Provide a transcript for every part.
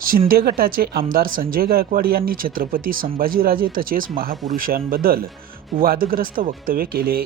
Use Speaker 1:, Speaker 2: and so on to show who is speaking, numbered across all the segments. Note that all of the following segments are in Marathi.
Speaker 1: शिंदे गटाचे आमदार संजय गायकवाड यांनी छत्रपती संभाजीराजे तसेच महापुरुषांबद्दल वादग्रस्त वक्तव्य केले.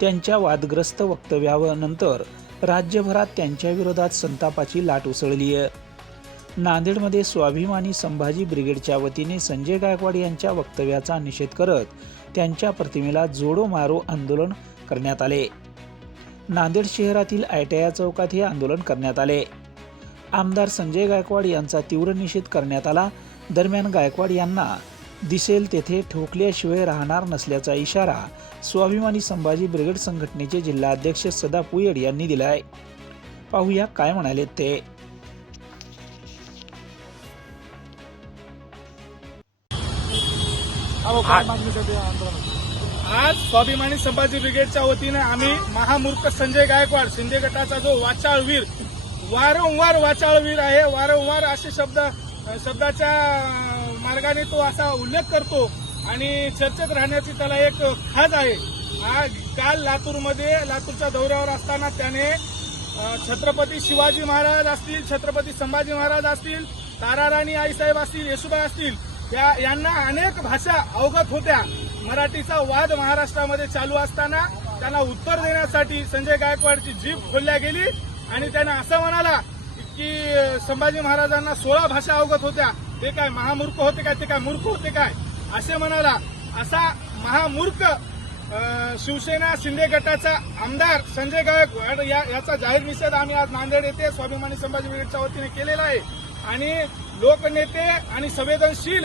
Speaker 1: त्यांच्या वादग्रस्त वक्तव्यानंतर राज्यभरात त्यांच्या विरोधात संतापाची लाट उसळली. आहे नांदेडमध्ये स्वाभिमानी संभाजी ब्रिगेडच्या वतीने संजय गायकवाड यांच्या वक्तव्याचा निषेध करत त्यांच्या प्रतिमेला जोडो मारो आंदोलन करण्यात आले. नांदेड शहरातील आयटीआय चौकात हे आंदोलन करण्यात आले. आमदार संजय गायकवाड यांचा तीव्र निषेध करण्यात आला. दरम्यान गायकवाड यांना दिसेल तेथे ठोकल्याशिवाय राहणार नसल्याचा इशारा स्वाभिमानी संभाजी ब्रिगेड संघटनेचे जिल्हाध्यक्ष सदा पुयड यांनी दिलाय. पाहूया काय म्हणाले ते.
Speaker 2: आज स्वाभिमानी संभाजी ब्रिगेडच्या वतीने आम्ही महामूर्ख संजय गायकवाड शिंदे गटाचा जो वाचाळवीर वारंवार वाचाळवीर आहे. वारंवार असे शब्द शब्दाच्या मार्गाने तो असा उल्लेख करतो आणि चर्चेत राहण्याची त्याला एक खाज आहे. आज काल लातूरमध्ये लातूरच्या दौऱ्यावर असताना त्याने छत्रपती शिवाजी महाराज असतील छत्रपती संभाजी महाराज असतील ताराराणी आईसाहेब असतील येशुबाई असतील या यांना अनेक भाषा अवगत होत्या. मराठीचा वाद महाराष्ट्रामध्ये चालू असताना त्यांना उत्तर देण्यासाठी संजय गायकवाडची जीभ खोलल्या गेली. आणि त्यानं असं म्हणाला की संभाजी महाराजांना सोळा भाषा अवगत होत्या. ते काय महामूर्ख होते काय? ते काय मूर्ख होते काय? असे म्हणाला. असा महामूर्ख शिवसेना शिंदे गटाचा आमदार संजय गायकवाड या याचा जाहीर निषेध आम्ही आज नांदेड येथे स्वाभिमानी संभाजी ब्रिगेडच्या वतीने केलेला आहे. आणि लोकनेते आणि संवेदनशील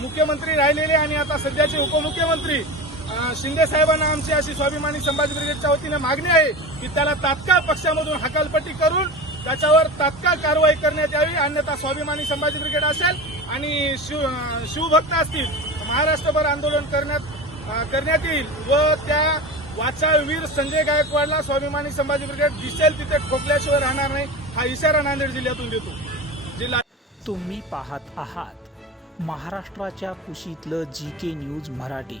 Speaker 2: मुख्यमंत्री राहिलेले आणि आता सध्याचे उपमुख्यमंत्री शिंदे साहेबांना आमची अशी स्वाभिमानी संभाजी ब्रिगेडच्या वतीने मागणी आहे की त्याला तात्काळ पक्षामधून हकालपट्टी करून त्याच्यावर तात्काळ कारवाई करण्यात यावी अन्यथा स्वाभिमानी संभाजी ब्रिगेड असेल आणि शिव शिवभक्त असतील महाराष्ट्रभर आंदोलन करण्यात करण्यात येईल व त्या वाचाळवीर संजय गायकवाडला स्वाभिमानी संभाजी ब्रिगेड दिसेल तिथे ठोकल्याशिवाय राहणार नाही हा इशारा नांदेड जिल्ह्यातून देतो. जिल्हा
Speaker 1: तुम्ही पाहत आहात महाराष्ट्राच्या कुशीतलं जी के न्यूज मराठी.